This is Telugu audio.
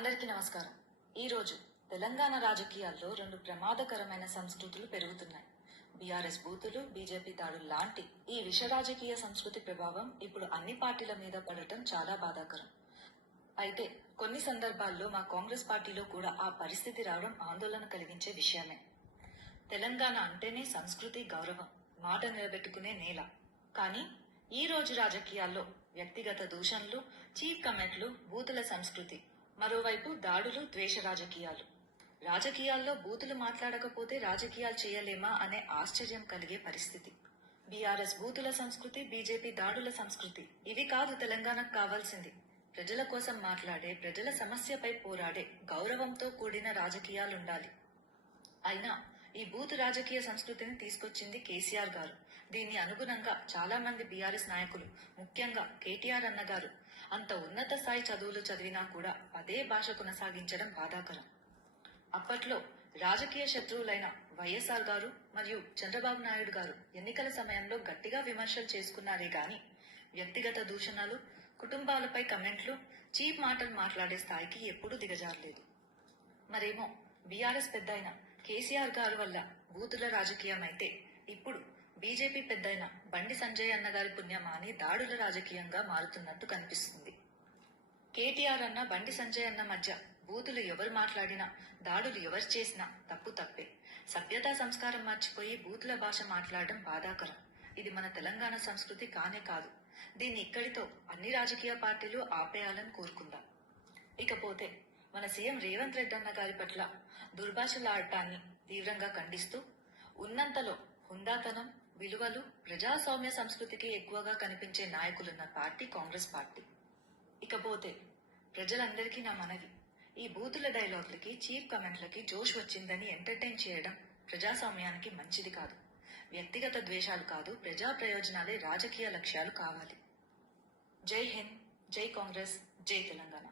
అందరికీ నమస్కారం. ఈరోజు తెలంగాణ రాజకీయాల్లో రెండు ప్రమాదకరమైన సంస్కృతులు పెరుగుతున్నాయి. బీఆర్ఎస్ బూతులు, బీజేపీ దాడులు లాంటి ఈ విష రాజకీయ సంస్కృతి ప్రభావం ఇప్పుడు అన్ని పార్టీల మీద పడటం చాలా బాధాకరం. అయితే కొన్ని సందర్భాల్లో మా కాంగ్రెస్ పార్టీలో కూడా ఆ పరిస్థితి రావడం ఆందోళన కలిగించే విషయమే. తెలంగాణ అంటేనే సంస్కృతి, గౌరవం, మాట నిలబెట్టుకునే నేల. కానీ ఈ రోజు రాజకీయాల్లో వ్యక్తిగత దూషణలు, చీప్ కమెంట్లు, బూతుల సంస్కృతి, మరోవైపు దాడులు, ద్వేష రాజకీయాలు. రాజకీయాల్లో బూతులు మాట్లాడకపోతే రాజకీయాలు చేయలేమా అనే ఆశ్చర్యం కలిగే పరిస్థితి. బీఆర్ఎస్ బూతుల సంస్కృతి, బీజేపీ దాడుల సంస్కృతి, ఇవి కాదు తెలంగాణకు కావాల్సింది. ప్రజల కోసం మాట్లాడే, ప్రజల సమస్యపై పోరాడే, గౌరవంతో కూడిన రాజకీయాలుండాలి. అయినా ఈ బూత్ రాజకీయ సంస్కృతిని తీసుకొచ్చింది కేసీఆర్ గారు. దీన్ని అనుగుణంగా చాలా మంది బీఆర్ఎస్ నాయకులు, ముఖ్యంగా కేటీఆర్ అన్నగారు అంత ఉన్నత స్థాయి చదువులు చదివినా కూడా అదే భాష కొనసాగించడం బాధాకరం. అప్పట్లో రాజకీయ శత్రువులైన వైఎస్ఆర్ గారు మరియు చంద్రబాబు నాయుడు గారు ఎన్నికల సమయంలో గట్టిగా విమర్శలు చేసుకున్నారే గాని వ్యక్తిగత దూషణలు, కుటుంబాలపై కమెంట్లు, చీప్ మాటలు మాట్లాడే స్థాయికి ఎప్పుడూ దిగజారలేదు. మరేమో బీఆర్ఎస్ పెద్దయిన కేసీఆర్ గారు వల్ల బూతుల రాజకీయం అయితే, ఇప్పుడు బీజేపీ పెద్దయిన బండి సంజయ్ అన్న గారి పుణ్యమాని దాడుల రాజకీయంగా మారుతున్నట్టు కనిపిస్తుంది. కేటీఆర్ అన్న, బండి సంజయ్ అన్న మధ్య బూతులు ఎవరు మాట్లాడినా, దాడులు ఎవరు చేసినా తప్పు తప్పే. సభ్యతా సంస్కారం మర్చిపోయి బూతుల భాష మాట్లాడడం బాధాకరం. ఇది మన తెలంగాణ సంస్కృతి కానే కాదు. దీన్ని ఇక్కడితో అన్ని రాజకీయ పార్టీలు ఆపేయాలని కోరుకుందాం. ఇకపోతే మన సీఎం రేవంత్ రెడ్డి అన్న గారి పట్ల దుర్భాషలాడటాన్ని తీవ్రంగా ఖండిస్తూ, ఉన్నంతలో హుందాతనం, విలువలు, ప్రజాస్వామ్య సంస్కృతికి ఎక్కువగా కనిపించే నాయకులున్న పార్టీ కాంగ్రెస్ పార్టీ. ఇకపోతే ప్రజలందరికీ నా మనవి, ఈ బూతుల డైలాగులకి, చీప్ కమెంట్లకి జోష్ వచ్చిందని ఎంటర్టైన్ చేయడం ప్రజాస్వామ్యానికి మంచిది కాదు. వ్యక్తిగత ద్వేషాలు కాదు, ప్రజా ప్రయోజనాలే రాజకీయ లక్ష్యాలు కావాలి. జై హింద్, జై కాంగ్రెస్, జై తెలంగాణ.